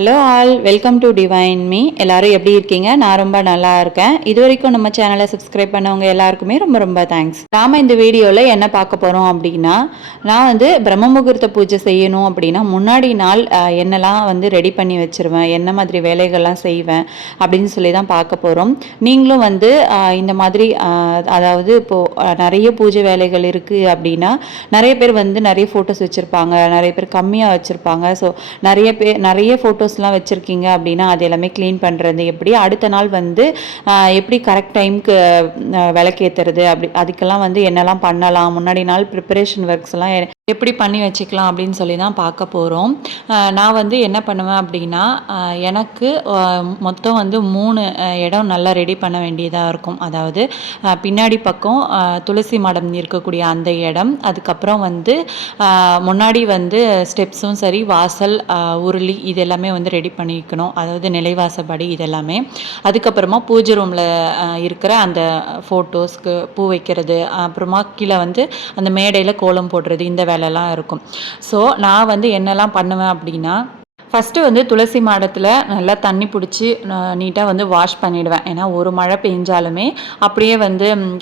Hello all, welcome to divine me. எல்லாரும் எப்படி இருக்கீங்க? நான் ரொம்ப நல்லா இருக்கேன். இது வரைக்கும் நம்ம சேனலை சப்ஸ்கிரைப் பண்ணவங்க எல்லாருக்குமே ரொம்ப ரொம்ப தேங்க்ஸ். நாம இந்த வீடியோவில் என்ன பார்க்க போகிறோம் அப்படின்னா, நான் பிரம்ம முகூர்த்த பூஜை செய்யணும் அப்படின்னா முன்னாடி நாள் என்னெல்லாம் ரெடி பண்ணி வச்சிருவேன், என்ன மாதிரி வேலைகள்லாம் செய்வேன் அப்படின்னு சொல்லி தான் பார்க்க போகிறோம். நீங்களும் இந்த மாதிரி அதாவது இப்போது நிறைய பூஜை வேலைகள் இருக்குது அப்படின்னா நிறைய பேர் நிறைய ஃபோட்டோஸ் வச்சுருப்பாங்க, நிறைய பேர் கம்மியாக வச்சுருப்பாங்க. ஸோ நிறைய ஃபோட்டோஸ்லாம் வச்சுருக்கீங்க அப்படின்னா அது எல்லாமே க்ளீன் பண்ணுறது எப்படி, அடுத்த நாள் எப்படி கரெக்ட் டைமுக்கு விளக்கேற்றுறது, அதுக்கெல்லாம் என்னெல்லாம் பண்ணலாம், முன்னாடி நாள் ப்ரிப்பரேஷன் ஒர்க்ஸ்லாம் எப்படி பண்ணி வச்சுக்கலாம் அப்படின்னு சொல்லி தான் பார்க்க போகிறோம். நான் என்ன பண்ணுவேன் அப்படின்னா, எனக்கு மொத்தம் 3 இடம் நல்லா ரெடி பண்ண வேண்டியதாக இருக்கும். அதாவது பின்னாடி பக்கம் துளசி மாடம் இருக்கக்கூடிய அந்த இடம், அதுக்கப்புறம் முன்னாடி ஸ்டெப்ஸும் சரி, வாசல், உருளி இது எல்லாமே ரெடி பண்ணிக்கணும். அதாவது நிலைவாசப்படி இதெல்லாமே. அதுக்கப்புறமா பூஜை ரூமில் இருக்கிற அந்த ஃபோட்டோஸ்க்கு பூ வைக்கிறது, அப்புறமா கீழே அந்த மேடையில் கோலம் போடுறது, இந்த வேலைலாம் இருக்கும். ஸோ நான் என்னெல்லாம் பண்ணுவேன் அப்படின்னா, ஃபஸ்ட்டு துளசி மாடத்தில் நல்லா தண்ணி பிடிச்சி நீட்டாக வாஷ் பண்ணிவிடுவேன். ஏன்னா ஒரு மழை பெஞ்சாலுமே அப்படியே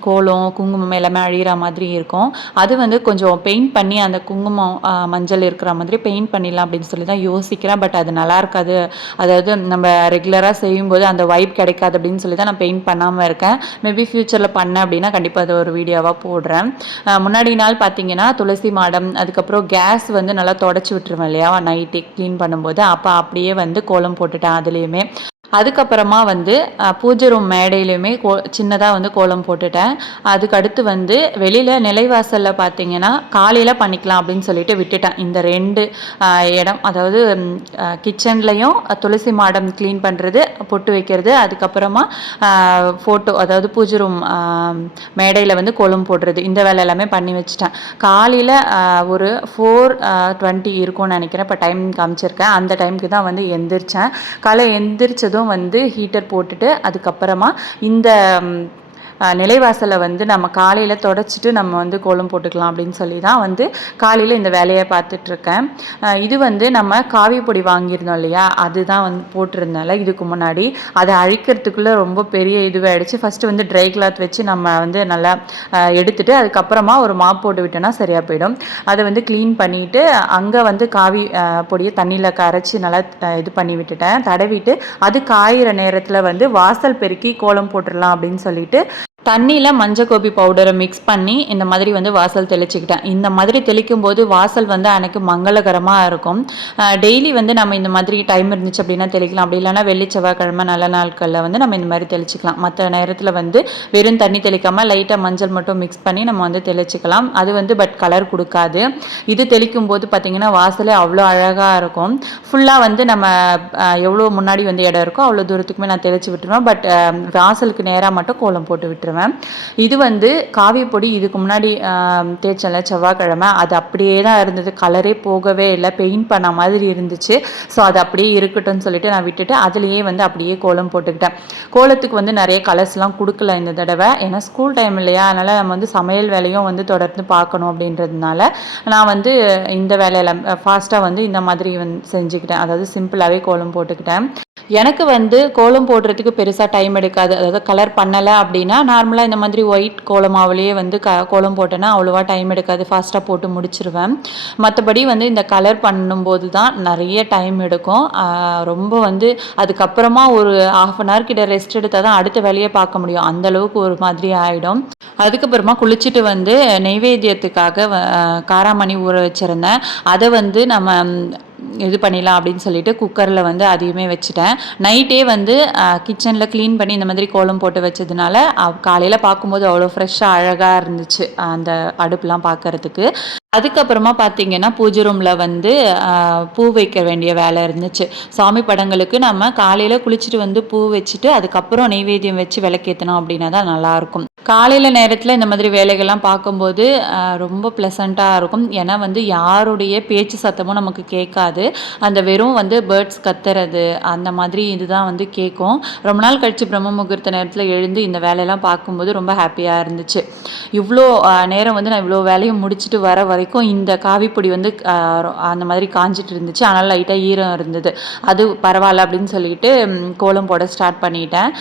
கோலம் குங்குமம் எல்லாமே அழிகிற மாதிரி இருக்கும். அது கொஞ்சம் பெயிண்ட் பண்ணி அந்த குங்குமம் மஞ்சள் இருக்கிற மாதிரி பெயிண்ட் பண்ணிடலாம் அப்படின்னு சொல்லி தான் யோசிக்கிறேன். பட் அது நல்லா இருக்காது, அதாவது நம்ம ரெகுலராக செய்யும்போது அந்த வைப் கிடைக்காது அப்படின்னு சொல்லி தான் நான் பெயிண்ட் பண்ணாமல் இருக்கேன். மேபி ஃப்யூச்சரில் பண்ணேன் அப்படின்னா கண்டிப்பாக அது ஒரு வீடியோவாக போடுறேன். முன்னாடி நாள் பார்த்தீங்கன்னா துளசி மாடம், அதுக்கப்புறம் கேஸ் நல்லா தொடச்சி விட்டுருவேன் இல்லையா நைட்டு க்ளீன் பண்ணும்போது, அப்போ அப்படியே கோலம் போட்டுட்டேன் அதுலேயுமே. அதுக்கப்புறமா பூஜை ரூம் மேடையிலையுமே சின்னதாக கோலம் போட்டுட்டேன். அதுக்கடுத்து வெளியில் நிலைவாசலில் பார்த்தீங்கன்னா காலையில் பண்ணிக்கலாம் அப்படின்னு சொல்லிட்டு விட்டுட்டேன். இந்த 2 இடம், அதாவது கிச்சன்லேயும் துளசி மாடம் க்ளீன் பண்ணுறது, பொட்டு வைக்கிறது, அதுக்கப்புறமா ஃபோட்டோ அதாவது பூஜை ரூம் மேடையில் கோலம் போடுறது, இந்த வேலை எல்லாமே பண்ணி வச்சுட்டேன். காலையில் ஒரு 4:20 இருக்கும்னு நினைக்கிறேன், இப்போ டைம் காமிச்சிருக்கேன். அந்த டைமுக்கு தான் எந்திரிச்சேன். காலை எந்திரிச்சதும் ஹீட்டர் போட்டுட்டு அதுக்கப்புறமா இந்த நிலைவாசலை நம்ம காலையில் தொடச்சிட்டு நம்ம கோலம் போட்டுக்கலாம் அப்படின்னு சொல்லி தான் காலையில் இந்த வேலையை பார்த்துட்ருக்கேன். இது நம்ம காவி பொடி வாங்கியிருந்தோம் இல்லையா, அதுதான் போட்டிருந்தால இதுக்கு முன்னாடி அதை அழிக்கிறதுக்குள்ளே ரொம்ப பெரிய இதுவாகிடுச்சு. ஃபஸ்ட்டு ட்ரை கிளாத் வச்சு நம்ம நல்லா எடுத்துட்டு அதுக்கப்புறமா ஒரு மாப் போட்டு விட்டோன்னா சரியாக போயிடும். அதை க்ளீன் பண்ணிவிட்டு அங்கே காவி பொடியை தண்ணியில் கரைச்சி நல்லா இது பண்ணி விட்டுட்டேன், தடவிட்டு அது காயிற நேரத்தில் வாசல் பெருக்கி கோலம் போட்டுடலாம் அப்படின்னு சொல்லிட்டு தண்ணியில் மஞ்சள் கோபி பவுடரை மிக்ஸ் பண்ணி இந்த மாதிரி வாசல் தெளிச்சுக்கிட்டேன். இந்த மாதிரி தெளிக்கும் போது வாசல் எனக்கு மங்களகரமாக இருக்கும். டெய்லி நம்ம இந்த மாதிரி டைம் இருந்துச்சு அப்படின்னா தெளிக்கலாம், அப்படி இல்லைனா வெள்ளி செவ்வாய்க்கிழமை நல்ல நாட்களில் நம்ம இந்த மாதிரி தெளிச்சிக்கலாம். மற்ற நேரத்தில் வெறும் தண்ணி தெளிக்காமல் லைட்டாக மஞ்சள் மட்டும் மிக்ஸ் பண்ணி நம்ம தெளிச்சிக்கலாம். அது பட் கலர் கொடுக்காது. இது தெளிக்கும் போது பார்த்திங்கன்னா வாசலே அவ்வளோ அழகாக இருக்கும். ஃபுல்லாக நம்ம எவ்வளோ முன்னாடி இடம் இருக்கோ அவ்வளோ தூரத்துக்குமே நான் தெளித்து விட்டுருவேன். பட் வாசலுக்கு நேராக மட்டும் கோலம் போட்டு விட்டுருவேன். இது காவி பொடி இதுக்கு முன்னாடி தேய்ச்சல செவ்வாய்க்கிழமை, அது அப்படியே தான் இருந்தது, கலரே போகவே இல்லை, பெயிண்ட் பண்ண மாதிரி இருந்துச்சு. ஸோ அது அப்படியே இருக்கட்டும்னு சொல்லிட்டு நான் விட்டுட்டு அதுலேயே அப்படியே கோலம் போட்டுக்கிட்டேன். கோலத்துக்கு நிறைய கலர்ஸ்லாம் கொடுக்கல இந்த தடவை, ஏன்னா ஸ்கூல் டைம் இல்லையா, அதனால் நம்ம சமையல் வேலையும் தொடர்ந்து பார்க்கணும் அப்படின்றதுனால நான் இந்த வேலையில் ஃபாஸ்ட்டாக இந்த மாதிரி செஞ்சுக்கிட்டேன். அதாவது சிம்பிளாகவே கோலம் போட்டுக்கிட்டேன். எனக்கு கோலம் போடுறதுக்கு பெருசாக டைம் எடுக்காது. அதாவது கலர் பண்ணலை அப்படின்னா நார்மலாக இந்த மாதிரி ஒயிட் கோலமாவிலேயே கோலம் போட்டேன்னா அவ்வளோவா டைம் எடுக்காது, ஃபாஸ்ட்டாக போட்டு முடிச்சிருவேன். மற்றபடி இந்த கலர் பண்ணும்போது தான் நிறைய டைம் எடுக்கும். ரொம்ப அதுக்கப்புறமா ஒரு 1/2 hour கிட்ட ரெஸ்ட் எடுத்தால் தான் அடுத்த வேலையை பார்க்க முடியும், அந்தளவுக்கு ஒரு மாதிரி ஆகிடும். அதுக்கப்புறமா குளிச்சுட்டு நெய்வேத்தியத்துக்காக காராமணி ஊற வச்சுருந்தேன். அதை நம்ம இது பண்ணிடலாம் அப்படின்னு சொல்லிட்டு குக்கரில் அதையுமே வச்சுட்டேன். நைட்டே கிச்சனில் க்ளீன் பண்ணி இந்த மாதிரி கோலம் போட்டு வச்சதுனால காலையில் பார்க்கும்போது அவ்வளோ ஃப்ரெஷ்ஷாக அழகாக இருந்துச்சு அந்த அடுப்புலாம் பார்க்கறதுக்கு. அதுக்கப்புறமா பார்த்தீங்கன்னா பூஜை ரூமில் பூ வைக்க வேண்டிய வேலை இருந்துச்சு. சாமி படங்களுக்கு நம்ம காலையில் குளிச்சுட்டு பூ வச்சுட்டு அதுக்கப்புறம் நெய்வேத்தியம் வச்சு விளக்கேற்றணும் அப்படின்னா தான் நல்லாயிருக்கும். காலையில் நேரத்தில் இந்த மாதிரி வேலைகள்லாம் பார்க்கும்போது ரொம்ப ப்ளசண்ட்டாக இருக்கும். ஏன்னா வந்து யாருடைய பேச்சு சத்தமும் நமக்கு கேட்காது. அந்த வெறும் வந்து பேர்ட்ஸ் கத்துறது அந்த மாதிரி இதுதான் வந்து கேட்கும். ரொம்ப நாள் கழித்து பிரம்ம முகூர்த்த நேரத்தில் எழுந்து இந்த வேலையெல்லாம் பார்க்கும்போது ரொம்ப ஹாப்பியாக இருந்துச்சு. இவ்வளோ நேரம் வந்து நான் இவ்வளோ வேலையும் முடிச்சுட்டு வர வரைக்கும் இந்த காவிப்பொடி வந்து அந்த மாதிரி காஞ்சிட்டு இருந்துச்சு. ஆனால் லைட்டாக ஈரம் இருந்தது. அது பரவாயில்ல அப்படின்னு சொல்லிட்டு கோலம் போட ஸ்டார்ட் பண்ணிட்டேன்.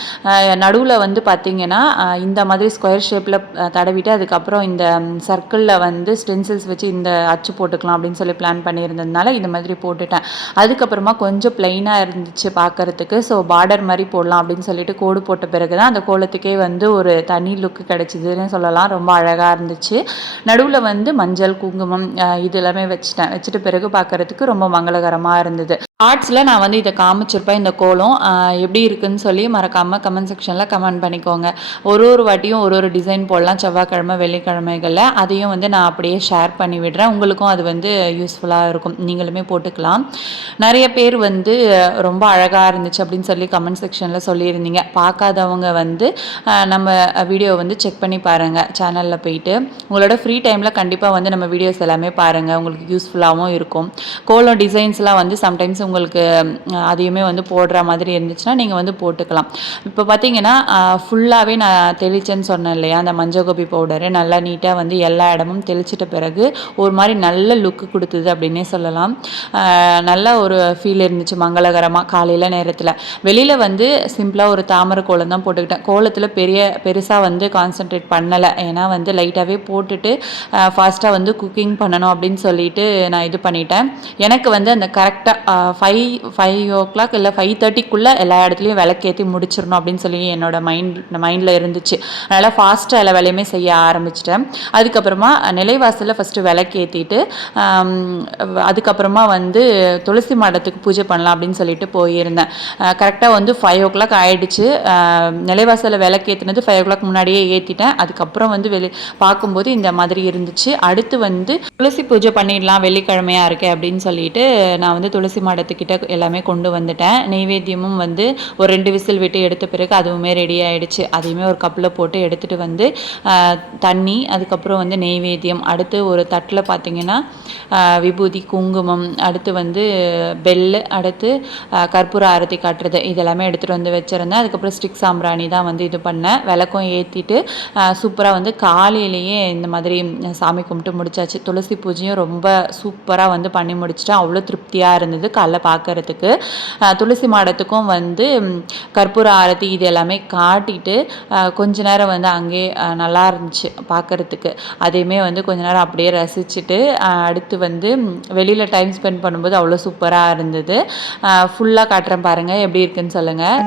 நடுவில் வந்து பார்த்திங்கன்னா இந்த மாதிரி ஸ்கொயர் ஷேப்பில் தடவிட்டு அதுக்கப்புறம் இந்த சர்க்கிளில் வந்து ஸ்டென்சில்ஸ் வச்சு இந்த அச்சு போட்டுக்கலாம் அப்படின்னு சொல்லி பிளான் பண்ணியிருந்ததுனால இந்த மாதிரி போட்டுட்டேன். அதுக்கப்புறமா கொஞ்சம் பிளெயினாக இருந்துச்சு பார்க்குறதுக்கு. ஸோ பார்டர் மாதிரி போடலாம் அப்படின்னு சொல்லிட்டு கோடு போட்ட பிறகு தான் அந்த கோலத்துக்கே வந்து ஒரு தனி லுக்கு கிடச்சிதுன்னு சொல்லலாம். ரொம்ப அழகாக இருந்துச்சு. நடுவில் வந்து மஞ்சள் குங்குமம் இது எல்லாமே வச்சுட்ட பிறகு பார்க்குறதுக்கு ரொம்ப மங்களகரமாக இருந்தது. ஆர்ட்ஸில் நான் வந்து இதை காமிச்சிருப்பேன். இந்த கோலம் எப்படி இருக்குதுன்னு சொல்லி மறக்காமல் கமெண்ட் செக்ஷனில் கமெண்ட் பண்ணிக்கோங்க. ஒரு வாட்டியும் ஒரு டிசைன் போடலாம் செவ்வாய்க்கிழமை வெள்ளிக்கிழமைகளில். அதையும் வந்து நான் அப்படியே ஷேர் பண்ணி விடுறேன். உங்களுக்கும் அது வந்து யூஸ்ஃபுல்லாக இருக்கும். நீங்களுமே போட்டுக்கலாம். நிறைய பேர் வந்து ரொம்ப அழகாக இருந்துச்சு அப்படின்னு சொல்லி கமெண்ட் செக்ஷனில் சொல்லியிருந்தீங்க. பார்க்காதவங்க வந்து நம்ம வீடியோ வந்து செக் பண்ணி பாருங்கள் சேனலில் போயிட்டு. உங்களோட ஃப்ரீ டைமில் கண்டிப்பாக வந்து நம்ம வீடியோஸ் எல்லாமே பாருங்கள். உங்களுக்கு யூஸ்ஃபுல்லாகவும் இருக்கும். கோலம் டிசைன்ஸ்லாம் வந்து சம்டைம்ஸ் உங்களுக்கு அதையுமே வந்து போடுற மாதிரி இருந்துச்சுன்னா நீங்கள் வந்து போட்டுக்கலாம். இப்போ பார்த்தீங்கன்னா ஃபுல்லாகவே நான் தெளிச்சேன்னு சொன்னேன் இல்லையா, அந்த மஞ்சள் கோபி பவுடரு நல்லா நீட்டாக வந்து எல்லா இடமும் தெளிச்சிட்ட பிறகு ஒரு மாதிரி நல்ல லுக்கு கொடுத்தது அப்படின்னே சொல்லலாம். நல்ல ஒரு ஃபீல் இருந்துச்சு மங்களகரமாக காலையில் நேரத்தில். வெளியில் வந்து சிம்பிளாக ஒரு தாமரை கோலம் தான் போட்டுக்கிட்டேன். கோலத்தில் பெருசாக வந்து கான்சன்ட்ரேட் பண்ணலை. ஏன்னா வந்து லைட்டாகவே போட்டுட்டு ஃபாஸ்ட்டாக வந்து குக்கிங் பண்ணணும் அப்படின்னு சொல்லிட்டு நான் இது பண்ணிட்டேன். எனக்கு வந்து அந்த கரெக்டாக 5 இல்லை 5:30க்குள்ளே எல்லா இடத்துலையும் விளக்கேற்றி முடிச்சிடணும் அப்படின்னு சொல்லி என்னோடய மைண்டில் இருந்துச்சு. அதனால் ஃபாஸ்ட்டாக எல்லா வேலையுமே செய்ய ஆரம்பிச்சிட்டேன். அதுக்கப்புறமா நிலைவாசலில் ஃபஸ்ட்டு விளக்கேற்றிட்டு அதுக்கப்புறமா வந்து துளசி மாடத்துக்கு பூஜை பண்ணலாம் அப்படின்னு சொல்லிட்டு போயிருந்தேன். கரெக்டாக வந்து 5 ஆகிடுச்சு. நிலைவாசலில் விளக்கேற்றினது 5 முன்னாடியே ஏற்றிட்டேன். அதுக்கப்புறம் வந்து பார்க்கும்போது இந்த மாதிரி இருந்துச்சு. அடுத்து வந்து துளசி பூஜை பண்ணிடலாம் வெள்ளிக்கிழமையாக இருக்கே அப்படின்னு சொல்லிட்டு நான் வந்து துளசி மாடத்துக்கிட்ட எல்லாமே கொண்டு வந்துட்டேன். நெய்வேத்தியமும் வந்து ஒரு 2 விசில் விட்டு எடுத்த பிறகு அதுவுமே ரெடி ஆகிடுச்சு. அதையுமே ஒரு கப்பில் போட்டு எடுத்துகிட்டு வந்து தண்ணி, அதுக்கப்புறம் வந்து நெய்வேத்தியம், அடுத்து ஒரு தட்டில் பார்த்திங்கன்னா விபூதி குங்குமம், அடுத்து வந்து பெல், அடுத்து கற்பூர ஆரத்தி காட்டுறது இதெல்லாமே எடுத்துகிட்டு வந்து வச்சுருந்தேன். அதுக்கப்புறம் ஸ்டிக் சாம்பிராணி தான் வந்து இது பண்ணேன். விளக்கம் ஏற்றிட்டு சூப்பராக வந்து காலையிலேயே இந்த மாதிரி சாமி கும்பிட்டு முடிச்சாச்சு. துளசி பூஜையும் ரொம்ப சூப்பராக வந்து பண்ணி முடிச்சிட்டேன். அவ்வளோ திருப்தியாக இருந்தது காலைல பார்க்குறதுக்கு. துளசி மாடத்துக்கும் வந்து கற்பூர ஆரத்தி இது எல்லாமே காட்டிட்டு கொஞ்ச நேரம் வந்து அங்கே நல்லா இருந்துச்சு பார்க்குறதுக்கு. அதையுமே வந்து கொஞ்ச நேரம் அப்படியே ரசிச்சுட்டு அடுத்து வந்து வெளியில் டைம் ஸ்பெண்ட் பண்ணும்போது அவ்வளோ சூப்பராக இருந்தது. ஃபுல்லாக காட்டுறேன் பாருங்கள், எப்படி இருக்குன்னு சொல்லுங்கள்.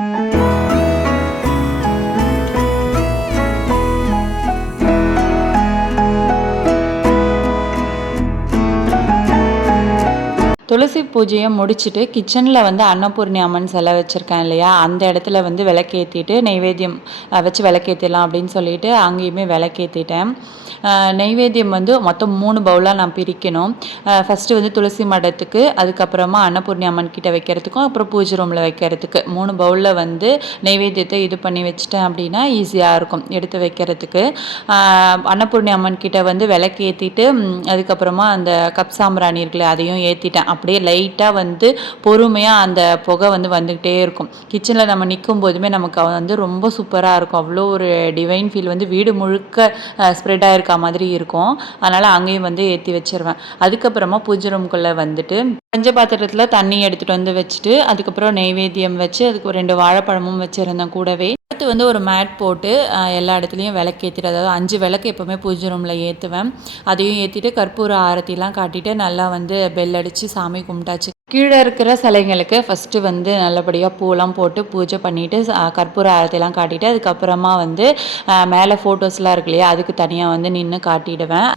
துளசி பூஜையை முடிச்சுட்டு கிச்சனில் வந்து அன்னபூர்ணி அம்மன் சிலை வச்சுருக்கேன் இல்லையா, அந்த இடத்துல வந்து விளக்கேற்றிட்டு நெய்வேத்தியம் வச்சு விளக்கேற்றிடலாம் அப்படின்னு சொல்லிட்டு அங்கேயுமே விளக்கேற்றிட்டேன். நெய்வேத்தியம் வந்து மொத்தம் 3 பவுலாக நான் பிரிக்கணும். ஃபஸ்ட்டு வந்து துளசி மடத்துக்கு, அதுக்கப்புறமா அன்னபூர்ணி அம்மன் கிட்ட வைக்கிறதுக்கும், அப்புறம் பூஜை ரூமில் வைக்கிறதுக்கு 3 பவுலில் வந்து நெய்வேத்தியத்தை இது பண்ணி வச்சுட்டேன் அப்படின்னா ஈஸியாக இருக்கும் எடுத்து வைக்கிறதுக்கு. அன்னபூர்ணி அம்மன் கிட்ட வந்து விளக்கேற்றிட்டு அதுக்கப்புறமா அந்த கப் சாம்பிராணி இருக்குல்ல அதையும் ஏற்றிட்டேன். அப்படியே லைட்டாக வந்து பொறுமையாக அந்த புகை வந்து வந்துக்கிட்டே இருக்கும். கிச்சனில் நம்ம நிற்கும் போதுமே நமக்கு வந்து ரொம்ப சூப்பராக இருக்கும். அவ்வளோ ஒரு டிவைன் ஃபீல் வந்து வீடு முழுக்க ஸ்ப்ரெட் ஆகிருக்க மாதிரி இருக்கும். அதனால் அங்கேயும் வந்து ஏற்றி வச்சிருவேன். அதுக்கப்புறமா பூஜை ரூம்குள்ளே வந்துட்டு பஞ்ச பாத்திரத்தில் தண்ணி எடுத்துகிட்டு வந்து வச்சுட்டு அதுக்கப்புறம் நெய்வேத்தியம் வச்சு அதுக்கு 2 வாழைப்பழமும் வச்சுருந்தேன் கூடவே. அடுத்து வந்து ஒரு மேட் போட்டு எல்லா இடத்துலையும் விளக்கேற்றிட்டு, அதாவது 5 விளக்கு எப்போவுமே பூஜை ரூமில் ஏற்றுவேன். அதையும் ஏற்றிட்டு கற்பூர ஆரத்திலாம் காட்டிட்டு நல்லா வந்து பெல் அடித்து சாமி கும்பிட்டாச்சு. கீழே இருக்கிற சிலைங்களுக்கு ஃபஸ்ட்டு வந்து நல்லபடியாக பூலாம் போட்டு பூஜை பண்ணிவிட்டு கற்பூர ஆரத்திலாம் காட்டிட்டு அதுக்கப்புறமா வந்து மேலே ஃபோட்டோஸ்லாம் இருக்கு இல்லையா அதுக்கு தனியாக வந்து நின்று காட்டிடுவேன்.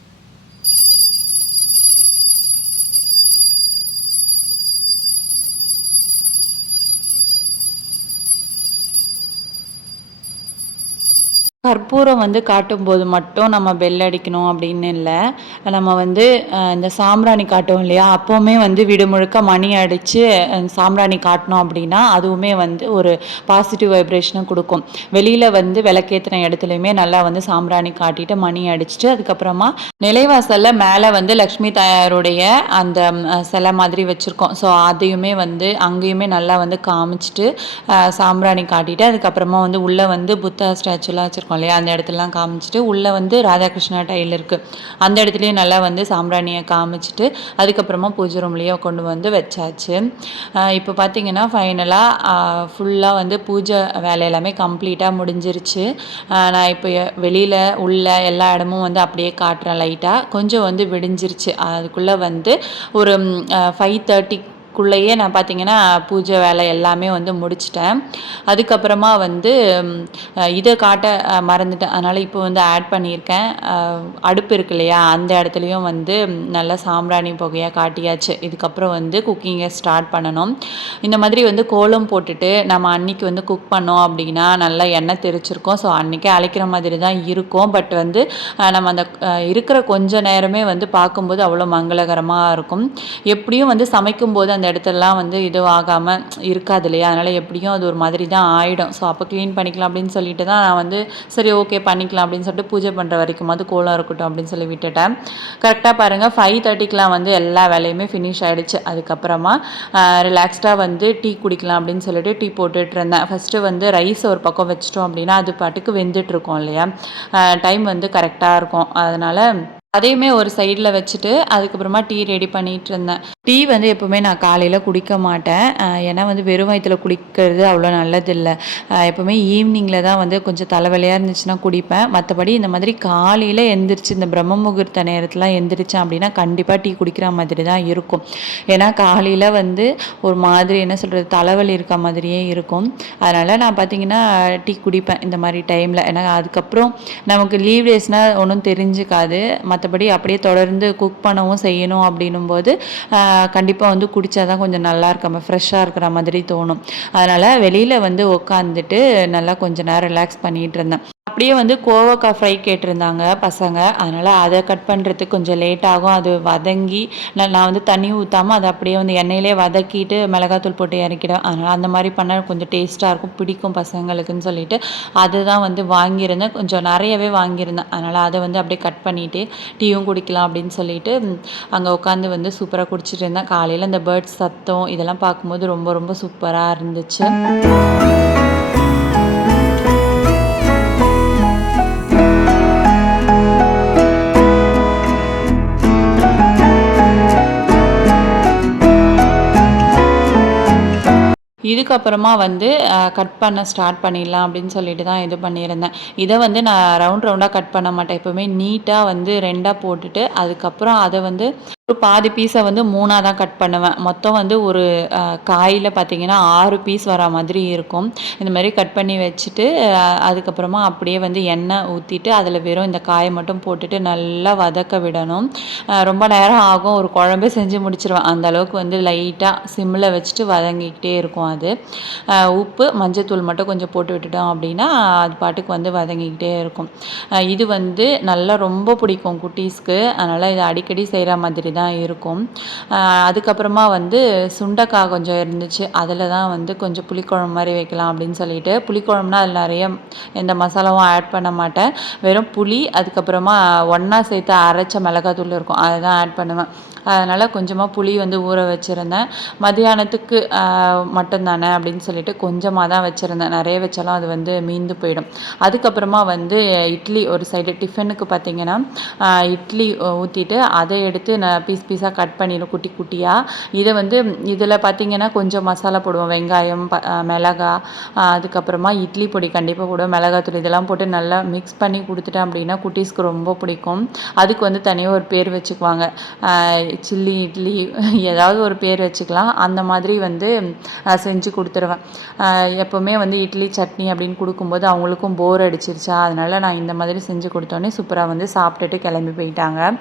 கற்பூரம் வந்து காட்டும்போது மட்டும் நம்ம பெல் அடிக்கணும் அப்படின்னு இல்லை. நம்ம வந்து இந்த சாம்பிராணி காட்டுவோம் இல்லையா? அப்போவுமே வந்து வீடு முழுக்க மணி அடிச்சு சாம்பிராணி காட்டினோம் அப்படின்னா, அதுவுமே வந்து ஒரு பாசிட்டிவ் வைப்ரேஷன குடுக்கும். வெளியில வந்து விளக்கேத்துன இடத்துலயுமே நல்லா வந்து சாம்பிராணி காட்டிட்டு, மணி அடிச்சுட்டு, அதுக்கப்புறமா நிலைவாசல்ல மேல வந்து லக்ஷ்மி தாயாருடைய அந்த சிலை மாதிரி வச்சிருக்கோம். ஸோ அதையுமே வந்து அங்கேயுமே நல்லா வந்து காமிச்சுட்டு, சாம்பிராணி காட்டிட்டு, அதுக்கப்புறமா வந்து உள்ள வந்து புத்தா ஸ்டாச்சுலாம் வச்சிருக்கோம் இல்லையா? அந்த இடத்துலலாம் காமிச்சுட்டு, உள்ள வந்து ராதாகிருஷ்ணா டைல் இருக்கு. அந்த இடத்துலயும் நல்லா வந்து சாம்பிராணிய காமிச்சுட்டு, அதுக்கப்புறமா பூஜை ரூம்லயே கொண்டு வந்து வச்சாச்சு. இப்போ பார்த்தீங்கன்னா, ஃபைனலா ஃபுல்லா வந்து பூஜை வேலை எல்லாமே கம்ப்ளீட்டா முடிஞ்சிருச்சு. நான் இப்போ வெளியில, உள்ள எல்லா இடமும் வந்து அப்படியே காட்டுறேன் லைட்டா. கொஞ்சம் வந்து விடிஞ்சிருச்சு. அதுக்குள்ள வந்து ஒரு 5:30 க்குள்ளேயே நான் பார்த்தீங்கன்னா, பூஜை வேலை எல்லாமே வந்து முடிச்சுட்டேன். அதுக்கப்புறமா வந்து இதை காட்ட மறந்துட்டேன். அதனால் இப்போ வந்து ஆட் பண்ணியிருக்கேன். அடுப்பு இருக்கு இல்லையா? அந்த இடத்துலையும் வந்து நல்லா சாம்பிராணி புகையாக காட்டியாச்சு. இதுக்கப்புறம் வந்து குக்கிங்கை ஸ்டார்ட் பண்ணணும். இந்த மாதிரி வந்து கோலம் போட்டுட்டு நம்ம அன்னைக்கு வந்து குக் பண்ணோம் அப்படின்னா நல்லா எண்ணெய் தெரிச்சிருக்கும். ஸோ அன்றைக்கே அழைக்கிற மாதிரி தான் இருக்கும். பட் வந்து நம்ம அந்த இருக்கிற கொஞ்ச நேரமே வந்து பார்க்கும்போது அவ்வளோ மங்களகரமாக இருக்கும். எப்படியும் வந்து சமைக்கும்போது அந்த இடத்துலலாம் வந்து இதுவும் ஆகாமல் இருக்காது இல்லையா? அதனால் எப்படியும் அது ஒரு மாதிரி தான் ஆகிடும். ஸோ அப்போ க்ளீன் பண்ணிக்கலாம் அப்படின்னு சொல்லிட்டு தான் நான் வந்து சரி ஓகே பண்ணிக்கலாம் அப்படின்னு சொல்லிட்டு பூஜை பண்ணுற வரைக்குமாவது கோலம் இருக்கட்டும் அப்படின்னு சொல்லி விட்டுட்டேன். கரெக்டாக பாருங்கள் 5:30க்குலாம் வந்து எல்லா வேலையுமே ஃபினிஷ் ஆகிடுச்சு. அதுக்கப்புறமா ரிலாக்ஸ்டாக வந்து டீ குடிக்கலாம் அப்படின்னு சொல்லிட்டு டீ போட்டுட்டு இருந்தேன். ஃபஸ்ட்டு வந்து ரைஸ் ஒரு பக்கம் வச்சிட்டோம் அப்படின்னா அது பாட்டுக்கு வெந்துட்டுருக்கோம் இல்லையா? டைம் வந்து கரெக்டாக இருக்கும். அதனால் அதையுமே ஒரு சைடில் வச்சுட்டு அதுக்கப்புறமா டீ ரெடி பண்ணிகிட்டு இருந்தேன். டீ வந்து எப்போவுமே நான் காலையில் குடிக்க மாட்டேன். ஏன்னா வந்து வெறும் வயிற்றில் குடிக்கிறது அவ்வளோ நல்லதில்லை. எப்போவுமே ஈவினிங்கில் தான் வந்து கொஞ்சம் தலைவலியாக இருந்துச்சுன்னா குடிப்பேன். மற்றபடி இந்த மாதிரி காலையில் எந்திரிச்சு இந்த பிரம்ம முகூர்த்த நேரத்தில் எந்திரிச்சேன் அப்படின்னா கண்டிப்பாக டீ குடிக்கிற மாதிரி தான் இருக்கும். ஏன்னா காலையில் வந்து ஒரு மாதிரி என்ன சொல்கிறது தலைவலி இருக்க மாதிரியே இருக்கும். அதனால் நான் பார்த்திங்கன்னா டீ குடிப்பேன் இந்த மாதிரி டைமில். ஏன்னா அதுக்கப்புறம் நமக்கு லீவ் டேஸ்னால் ஒன்றும் தெரிஞ்சுக்காது. மற்றபடி அப்படியே தொடர்ந்து குக் பண்ணவும் செய்யணும் அப்படின்னும்போது கண்டிப்பாக வந்து குடித்தா தான் கொஞ்சம் நல்லா இருக்காம ஃப்ரெஷ்ஷாக இருக்கிற மாதிரி தோணும். அதனால் வெளியில் வந்து உட்காந்துட்டு நல்லா கொஞ்சம் நேரம் ரிலாக்ஸ் பண்ணிகிட்டு இருந்தேன். அப்படியே வந்து கோவக்காய் ஃப்ரை கேட்டிருந்தாங்க பசங்க. அதனால் அதை கட் பண்ணுறதுக்கு கொஞ்சம் லேட் ஆகும். அது வதங்கி நான் வந்து தண்ணி ஊற்றாமல் அதை அப்படியே வந்து எண்ணெயிலே வதக்கிட்டு மிளகாத்தூள் போட்டு இறக்கிடுவேன். அதனால் அந்த மாதிரி பண்ணால் கொஞ்சம் டேஸ்ட்டாக இருக்கும், பிடிக்கும் பசங்களுக்குன்னு சொல்லிட்டு அதுதான் வந்து வாங்கியிருந்தேன். கொஞ்சம் நிறையவே வாங்கியிருந்தேன். அதனால் அதை வந்து அப்படியே கட் பண்ணிவிட்டு டீயும் குடிக்கலாம் அப்படின்னு சொல்லிட்டு அங்கே உட்காந்து வந்து சூப்பராக குடிச்சிட்டு இருந்தேன். காலையில் இந்த பேர்ட்ஸ் சத்தம் இதெல்லாம் பார்க்கும்போது ரொம்ப ரொம்ப சூப்பராக இருந்துச்சு. இதுக்கப்புறமா வந்து கட் பண்ண ஸ்டார்ட் பண்ணிடலாம் அப்படின்னு சொல்லிட்டு தான் இது பண்ணியிருந்தேன். இதை வந்து நான் ரவுண்டாக கட் பண்ண மாட்டேன். எப்போவுமே நீட்டாக வந்து 2ஆக போட்டுட்டு அதுக்கப்புறம் அதை வந்து ஒரு பாதி பீஸை வந்து 3ஆக தான் கட் பண்ணுவேன். மொத்தம் வந்து ஒரு காயில் பார்த்திங்கன்னா 6 பீஸ் வர மாதிரி இருக்கும். இந்த மாதிரி கட் பண்ணி வச்சுட்டு அதுக்கப்புறமா அப்படியே வந்து எண்ணெய் ஊற்றிட்டு அதில் வெறும் இந்த காயை மட்டும் போட்டுட்டு நல்லா வதக்க விடணும். ரொம்ப நேரம் ஆகும். ஒரு குழம்பே செஞ்சு முடிச்சிருவேன். அந்த அளவுக்கு வந்து லைட்டாக சிம்மில் வச்சுட்டு வதங்கிக்கிட்டே இருக்கும். அது உப்பு மஞ்சத்தூள் மட்டும் கொஞ்சம் போட்டு விட்டுட்டோம் அப்படின்னா அது பாட்டுக்கு வந்து வதங்கிக்கிட்டே இருக்கும். இது வந்து நல்லா ரொம்ப பிடிக்கும் குட்டீஸ்க்கு. அதனால் இதை அடிக்கடி செய்கிற மாதிரி தான் இருக்கும். அதுக்கப்புறமா வந்து சுண்டைக்காய் கொஞ்சம் இருந்துச்சு. அதில் தான் வந்து கொஞ்சம் புளிக்குழம்பு மாதிரி வைக்கலாம் அப்படின்னு சொல்லிட்டு புளிக்குழம்புனா அதில் நிறைய எந்த மசாலாவும் ஆட் பண்ண மாட்டேன். வெறும் புளி அதுக்கப்புறமா ஒன்றா சேர்த்து அரைச்ச மிளகாத்தூள் இருக்கும் அதை தான் ஆட் பண்ணுவேன். அதனால் கொஞ்சமாக புளி வந்து ஊற வச்சுருந்தேன். மதியானத்துக்கு மட்டும் தானே அப்படின்னு சொல்லிட்டு கொஞ்சமாக தான் வச்சுருந்தேன். நிறைய வச்சாலும் அது வந்து மீந்து போயிடும். அதுக்கப்புறமா வந்து இட்லி ஒரு சைடு டிஃபனுக்கு பார்த்திங்கன்னா இட்லி ஊற்றிட்டு அதை எடுத்து நான் பீஸாக கட் பண்ணிடும் குட்டி குட்டியாக. இதை வந்து இதில் பார்த்திங்கன்னா கொஞ்சம் மசாலா போடுவோம். வெங்காயம் மிளகா அதுக்கப்புறமா இட்லி பொடி கண்டிப்பாக போடுவோம். மிளகாத்தூள் இதெல்லாம் போட்டு நல்லா மிக்ஸ் பண்ணி கொடுத்துட்டேன் அப்படின்னா குட்டீஸ்க்கு ரொம்ப பிடிக்கும். அதுக்கு வந்து தனியாக ஒரு பேர் வச்சுக்குவாங்க. சில்லி இட்லி ஏதாவது ஒரு பேர் வச்சுக்கலாம். அந்த மாதிரி வந்து செஞ்சு கொடுத்துருவேன். எப்போவுமே வந்து இட்லி சட்னி அப்படின்னு கொடுக்கும்போது அவங்களுக்கும் போர் அடிச்சிருச்சா, அதனால் நான் இந்த மாதிரி செஞ்சு கொடுத்தோன்னே சூப்பராக வந்து சாப்பிட்டுட்டு கிளம்பி போயிட்டாங்க.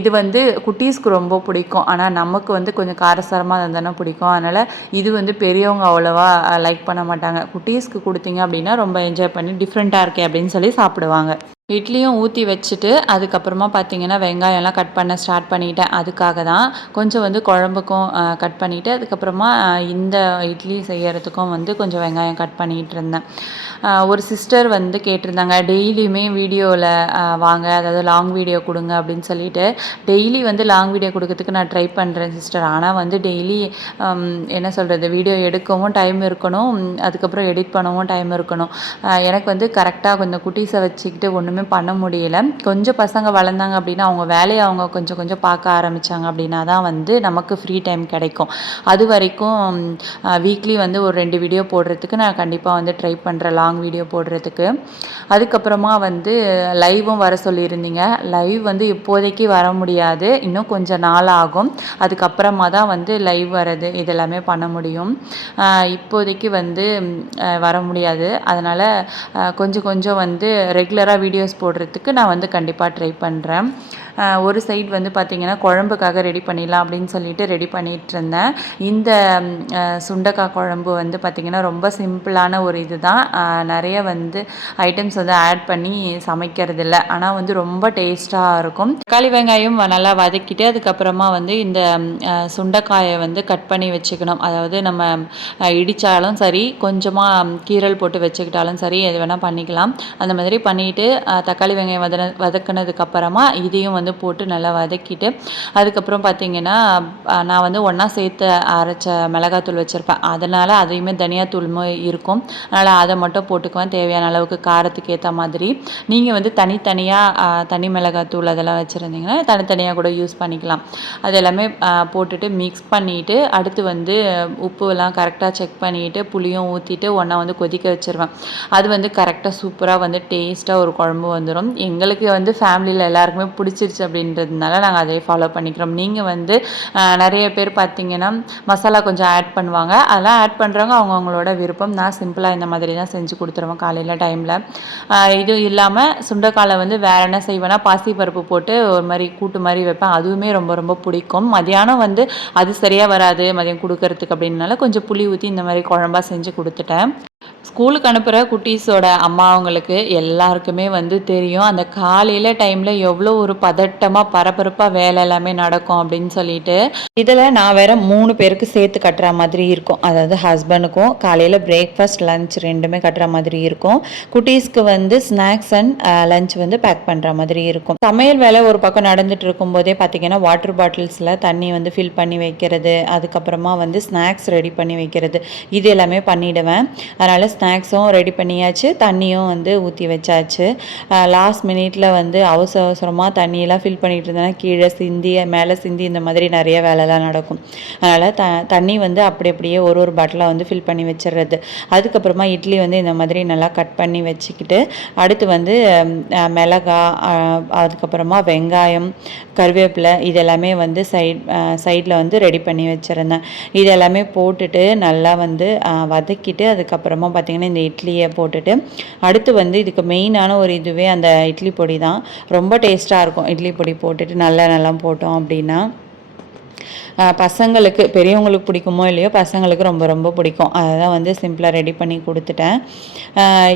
இது வந்து குட்டீஸ்க்கு ரொம்ப பிடிக்கும். ஆனால் நமக்கு வந்து கொஞ்சம் காரசாரமாக இருந்தால் பிடிக்கும். அதனால் இது வந்து பெரியவங்க அவ்வளோவா லைக் பண்ண மாட்டாங்க. குட்டீஸ்க்கு கொடுத்தீங்க அப்படின்னா ரொம்ப என்ஜாய் பண்ணி டிஃப்ரெண்ட்டாக இருக்கே அப்படின்னு சொல்லி சாப்பிடுவாங்க. இட்லியும் ஊற்றி வச்சுட்டு அதுக்கப்புறமா பார்த்தீங்கன்னா வெங்காயம்லாம் கட் பண்ண ஸ்டார்ட் பண்ணிட்டேன். அதுக்காக தான் கொஞ்சம் வந்து குழம்புக்கும் கட் பண்ணிவிட்டு அதுக்கப்புறமா இந்த இட்லி செய்கிறதுக்கும் வந்து கொஞ்சம் வெங்காயம் கட் பண்ணிகிட்டு இருந்தேன். ஒரு சிஸ்டர் வந்து கேட்டிருந்தாங்க, டெய்லியுமே வீடியோவில் வாங்க, அதாவது லாங் வீடியோ கொடுங்க அப்படின்னு சொல்லிட்டு. டெய்லி வந்து லாங் வீடியோ கொடுக்கறதுக்கு நான் ட்ரை பண்ணுறேன் சிஸ்டர். ஆனால் வந்து டெய்லி என்ன சொல்கிறது, வீடியோ எடுக்கவும் டைம் இருக்கணும், அதுக்கப்புறம் எடிட் பண்ணவும் டைம் இருக்கணும். எனக்கு வந்து கரெக்டாக கொஞ்சம் குட்டீஸை வச்சுக்கிட்டு ஒன்றுமே பண்ண முடியல. கொஞ்சம் பசங்க வளர்ந்தாங்க அப்படின்னா அவங்க வேலையை அவங்க கொஞ்சம் கொஞ்சம் பார்க்க ஆரம்பித்தாங்க அப்படின்னா தான் வந்து நமக்கு ஃப்ரீ டைம் கிடைக்கும். அது வரைக்கும் வீக்லி வந்து ஒரு 2 வீடியோ போடுறதுக்கு நான் கண்டிப்பாக வந்து ட்ரை பண்ணுறேன், லாங் வீடியோ போடுறதுக்கு. அதுக்கப்புறமா வந்து லைவும் வர சொல்லியிருந்தீங்க. லைவ் வந்து இப்போதைக்கு வர முடியாது, இன்னும் கொஞ்சம் நாள் ஆகும். அதுக்கப்புறமா தான் வந்து லைவ் வர்றது இதெல்லாமே பண்ண முடியும். இப்போதைக்கு வந்து வர முடியாது. அதனால் கொஞ்சம் கொஞ்சம் வந்து ரெகுலராக வீடியோஸ் போடுறதுக்கு நான் வந்து கண்டிப்பாக ட்ரை பண்ணுறேன். ஒரு சைடு வந்து பார்த்திங்கன்னா குழம்புக்காக ரெடி பண்ணிடலாம் அப்படின்னு சொல்லிட்டு ரெடி பண்ணிகிட்டு இருந்தேன். இந்த சுண்டைக்காய் குழம்பு வந்து பார்த்திங்கன்னா ரொம்ப சிம்பிளான ஒரு இது தான். நிறைய வந்து ஐட்டம்ஸ் வந்து ஆட் பண்ணி சமைக்கிறது இல்லை, ஆனால் வந்து ரொம்ப டேஸ்ட்டாக இருக்கும். தக்காளி வெங்காயம் நல்லா வதக்கிட்டு அதுக்கப்புறமா வந்து இந்த சுண்டைக்காயை வந்து கட் பண்ணி வச்சுக்கணும். அதாவது நம்ம இடித்தாலும் சரி, கொஞ்சமாக கீரல் போட்டு வச்சுக்கிட்டாலும் சரி, எது வேணால் பண்ணிக்கலாம். அந்த மாதிரி பண்ணிவிட்டு தக்காளி வெங்காயம் வதக்கினதுக்கப்புறமா இதையும் வந்து போட்டு நல்லா வதக்கிட்டு அதுக்கப்புறம் பார்த்திங்கன்னா நான் வந்து ஒன்றா சேர்த்து அரைச்ச மிளகாத்தூள் வச்சுருப்பேன். அதனால் அதையுமே தனியாத்தூளுமே இருக்கும், அதனால் அதை மட்டும் போட்டுக்குவேன் தேவையான அளவுக்கு காரத்துக்கு ஏற்ற மாதிரி. நீங்கள் வந்து தனித்தனியாக தனி மிளகாத்தூள் அதெல்லாம் வச்சுருந்தீங்கன்னா தனித்தனியாக கூட யூஸ் பண்ணிக்கலாம். அது எல்லாமே போட்டுட்டு மிக்ஸ் பண்ணிவிட்டு அடுத்து வந்து உப்புலாம் கரெக்டாக செக் பண்ணிவிட்டு புளியும் ஊற்றிட்டு ஒன்றா வந்து கொதிக்க வச்சுருவேன். அது வந்து கரெக்டாக சூப்பராக வந்து டேஸ்ட்டாக ஒரு குழம்பு வந்துடும். எங்களுக்கு வந்து ஃபேமிலியில் எல்லாருக்குமே பிடிச்சிருச்சு அப்படின்றதுனால நாங்கள் அதே ஃபாலோ பண்ணிக்கிறோம். நீங்கள் வந்து நிறைய பேர் பார்த்திங்கன்னா மசாலா கொஞ்சம் ஆட் பண்ணுவாங்க, அதெல்லாம் ஆட் பண்ணுறவங்க அவங்கவுங்களோட விருப்பம். நான் சிம்பிளாக இந்த மாதிரி தான் செஞ்சு கொடுத்துருவேன் காலையில் டைமில். இது இல்லாமல் சுண்டைக்காலை வந்து வேறு என்ன செய்வேன்னா பாசிப்பருப்பு போட்டு ஒரு மாதிரி கூட்டு மாதிரி வைப்பேன். அதுவுமே ரொம்ப ரொம்ப பிடிக்கும். மதியானம் வந்து அது சரியாக வராது மதியம் கொடுக்கறதுக்கு அப்படின்னால கொஞ்சம் புளி ஊற்றி இந்த மாதிரி குழம்பா செஞ்சு கொடுத்துட்டேன். ஸ்கூலுக்கு அனுப்புகிற குட்டீஸோட அம்மாவங்களுக்கு எல்லாருக்குமே வந்து தெரியும் அந்த காலையில் டைமில் எவ்வளோ ஒரு பதட்டமாக பரபரப்பாக வேலை எல்லாமே நடக்கும் அப்படின்னு சொல்லிட்டு. இதில் நான் வேற 3 பேருக்கு சேர்த்து கட்டுற மாதிரி இருக்கும். அதாவது ஹஸ்பண்டுக்கும் காலையில் பிரேக்ஃபாஸ்ட் லஞ்ச் ரெண்டுமே கட்டுற மாதிரி இருக்கும். குட்டீஸ்க்கு வந்து ஸ்நாக்ஸ் அண்ட் லஞ்ச் வந்து பேக் பண்ணுற மாதிரி இருக்கும். சமையல் வேலை ஒரு பக்கம் நடந்துட்டு இருக்கும்போதே பார்த்திங்கன்னா வாட்டர் பாட்டில்ஸில் தண்ணி வந்து ஃபில் பண்ணி வைக்கிறது, அதுக்கப்புறமா வந்து ஸ்நாக்ஸ் ரெடி பண்ணி வைக்கிறது, இது எல்லாமே பண்ணிவிடுவேன். அதனால் ஸ்நாக்ஸும் ரெடி பண்ணியாச்சு, தண்ணியும் வந்து ஊற்றி வச்சாச்சு. லாஸ்ட் மினிட்ல வந்து அவசரமாக தண்ணியெல்லாம் ஃபில் பண்ணிட்டு இருந்தேன்னா கீழே சிந்தி மேலே சிந்தி இந்த மாதிரி நிறைய வேலைலாம் நடக்கும். அதனால் தண்ணி வந்து அப்படியே ஒரு பாட்டிலாக வந்து ஃபில் பண்ணி வச்சிடுறது. அதுக்கப்புறமா இட்லி வந்து இந்த மாதிரி நல்லா கட் பண்ணி வச்சுக்கிட்டு அடுத்து வந்து மிளகாய், அதுக்கப்புறமா வெங்காயம், கருவேப்பிலை இதெல்லாமே வந்து சைடில் வந்து ரெடி பண்ணி வச்சுருந்தேன். இதெல்லாமே போட்டுட்டு நல்லா வந்து வதக்கிட்டு அதுக்கப்புறமா பார்த்திங்கன்னா இந்த இட்லியை போட்டுட்டு அடுத்து வந்து இதுக்கு மெயினான ஒரு இதுவே அந்த இட்லி பொடி தான். ரொம்ப டேஸ்ட்டாக இருக்கும் இட்லி பொடி போட்டுட்டு நல்லா போட்டோம் அப்படின்னா. பசங்களுக்கு பெரியவங்களுக்கு பிடிக்குமோ இல்லையோ பசங்களுக்கு ரொம்ப ரொம்ப பிடிக்கும். அதை தான் வந்து சிம்பிளாக ரெடி பண்ணி கொடுத்துட்டேன்.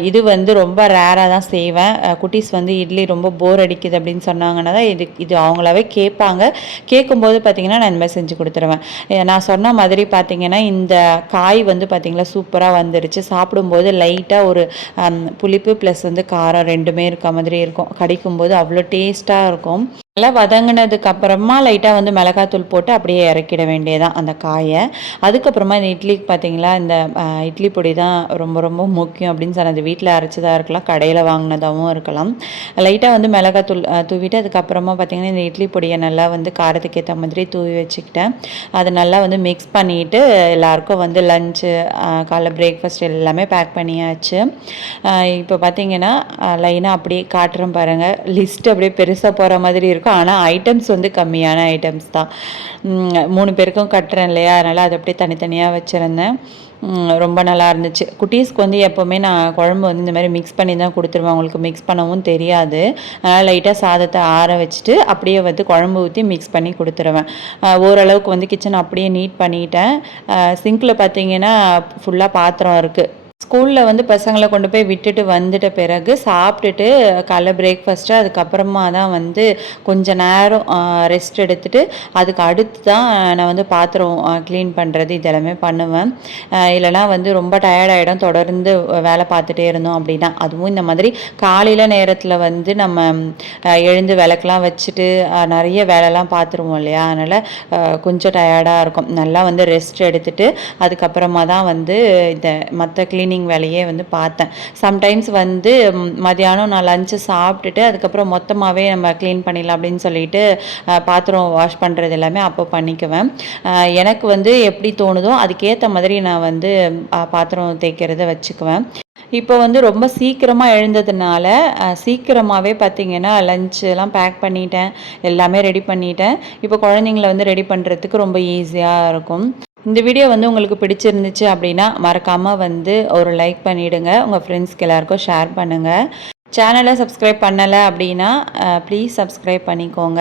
இது வந்து ரொம்ப ரேராக தான் செய்வேன். குட்டீஸ் வந்து இட்லி ரொம்ப போர் அடிக்குது அப்படின்னு சொன்னாங்கன்னா தான் இது அவங்களாவே கேட்பாங்க. கேட்கும்போது பார்த்திங்கன்னா நான் இந்த மாதிரி செஞ்சு கொடுத்துருவேன். நான் சொன்ன மாதிரி பார்த்திங்கன்னா இந்த காய் வந்து பார்த்திங்களா சூப்பராக வந்துருச்சு. சாப்பிடும்போது லைட்டாக ஒரு புளிப்பு ப்ளஸ் வந்து காரம் ரெண்டுமே இருக்க மாதிரி இருக்கும். கடிக்கும்போது அவ்வளோ டேஸ்ட்டாக இருக்கும். நல்லா வதங்கினதுக்கு அப்புறமா லைட்டாக வந்து மிளகாத்தூள் போட்டு அப்படியே இறக்கிட வேண்டியதான் அந்த காயை. அதுக்கப்புறமா இந்த இட்லிக்கு பார்த்தீங்களா, இந்த இட்லி பொடி தான் ரொம்ப ரொம்ப முக்கியம் அப்படின்னு சொன்னது. வீட்டில் அரைச்சதாக இருக்கலாம், கடையில் வாங்கினதாகவும் இருக்கலாம். லைட்டாக வந்து மிளகாத்தூள் தூவிட்டு அதுக்கப்புறமா பார்த்தீங்கன்னா இந்த இட்லி பொடியை நல்லா வந்து காரத்துக்கு ஏற்ற மாதிரி தூவி வச்சுக்கிட்டேன். அதை நல்லா வந்து மிக்ஸ் பண்ணிவிட்டு எல்லாருக்கும் வந்து லஞ்சு காலைல பிரேக்ஃபாஸ்ட் எல்லாமே பேக் பண்ணியாச்சு. இப்போ பார்த்தீங்கன்னா லைனாக அப்படியே காட்டுறேன் பாருங்கள். லிஸ்ட் அப்படியே பெருசாக போகிற மாதிரி இருக்கும், ஆனால் ஐட்டம்ஸ் வந்து கம்மியான ஐட்டம்ஸ் தான். 3 பேருக்கும் கட்டுறேன் இல்லையா, அதனால் அதை அப்படியே தனித்தனியாக வச்சுருந்தேன். ரொம்ப நல்லா இருந்துச்சு. குட்டீஸ்க்கு வந்து எப்போவுமே நான் குழம்பு வந்து இந்த மாதிரி மிக்ஸ் பண்ணி தான் கொடுத்துருவேன். அவங்களுக்கு மிக்ஸ் பண்ணவும் தெரியாது. அதனால் லைட்டாக சாதத்தை ஆற வச்சுட்டு அப்படியே வந்து குழம்பு ஊற்றி மிக்ஸ் பண்ணி கொடுத்துருவேன். ஓரளவுக்கு வந்து கிச்சன் அப்படியே நீட் பண்ணிட்டேன். சிங்கில் பார்த்தீங்கன்னா ஃபுல்லாக பாத்திரம் இருக்குது. ஸ்கூலில் வந்து பசங்களை கொண்டு போய் விட்டுட்டு வந்துட்ட பிறகு சாப்பிட்டுட்டு காலைல பிரேக்ஃபாஸ்ட்டு அதுக்கப்புறமா தான் வந்து கொஞ்சம் நேரம் ரெஸ்ட் எடுத்துகிட்டு அதுக்கு அடுத்து தான் நான் வந்து பாத்திரம் க்ளீன் பண்ணுறது இதெல்லாமே பண்ணுவேன். இல்லைனா வந்து ரொம்ப டயர்டாகிடும் தொடர்ந்து வேலை பார்த்துட்டே இருந்தோம் அப்படின்னா. அதுவும் இந்த மாதிரி காலையில் நேரத்தில் வந்து நம்ம எழுந்து விளக்கெலாம் வச்சுட்டு நிறைய வேலைலாம் பார்த்துருவோம் இல்லையா, அதனால் கொஞ்சம் டயர்டாக இருக்கும். நல்லா வந்து ரெஸ்ட் எடுத்துகிட்டு அதுக்கப்புறமா தான் வந்து இந்த மற்ற க்ளீனிங் வேலையே வந்து பார்த்தேன். சம்டைம்ஸ் வந்து மதியானம் நான் லஞ்சு சாப்பிட்டுட்டு அதுக்கப்புறம் மொத்தமாகவே நம்ம க்ளீன் பண்ணிடலாம் அப்படின்னு சொல்லிட்டு பாத்திரம் வாஷ் பண்ணுறது எல்லாமே அப்போ பண்ணிக்குவேன். எனக்கு வந்து எப்படி தோணுதோ அதுக்கேற்ற மாதிரி நான் வந்து பாத்திரம் தேய்க்கிறத வச்சுக்குவேன். இப்போ வந்து ரொம்ப சீக்கிரமாக எழுந்ததுனால சீக்கிரமாகவே பார்த்திங்கன்னா லஞ்செலாம் பேக் பண்ணிட்டேன், எல்லாமே ரெடி பண்ணிட்டேன். இப்போ குழந்தைங்கள வந்து ரெடி பண்ணுறதுக்கு ரொம்ப ஈஸியாக இருக்கும். இந்த வீடியோ வந்து உங்களுக்கு பிடிச்சிருந்துச்சு அப்படின்னா மறக்காமல் வந்து ஒரு லைக் பண்ணிவிடுங்க. உங்கள் ஃப்ரெண்ட்ஸ்க்கு எல்லாருக்கும் ஷேர் பண்ணுங்கள். சேனலை சப்ஸ்கிரைப் பண்ணலை அப்படின்னா ப்ளீஸ் சப்ஸ்கிரைப் பண்ணிக்கோங்க.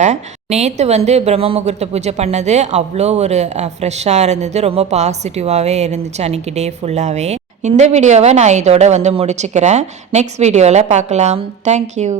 நேற்று வந்து பிரம்ம முகூர்த்த பூஜை பண்ணது அவ்வளோ ஒரு ஃப்ரெஷ்ஷாக இருந்தது, ரொம்ப பாசிட்டிவாகவே இருந்துச்சு அன்றைக்கி டே ஃபுல்லாகவே. இந்த வீடியோவை நான் இதோட வந்து முடிச்சுக்கிறேன். நெக்ஸ்ட் வீடியோவில் பார்க்கலாம். தேங்க்யூ.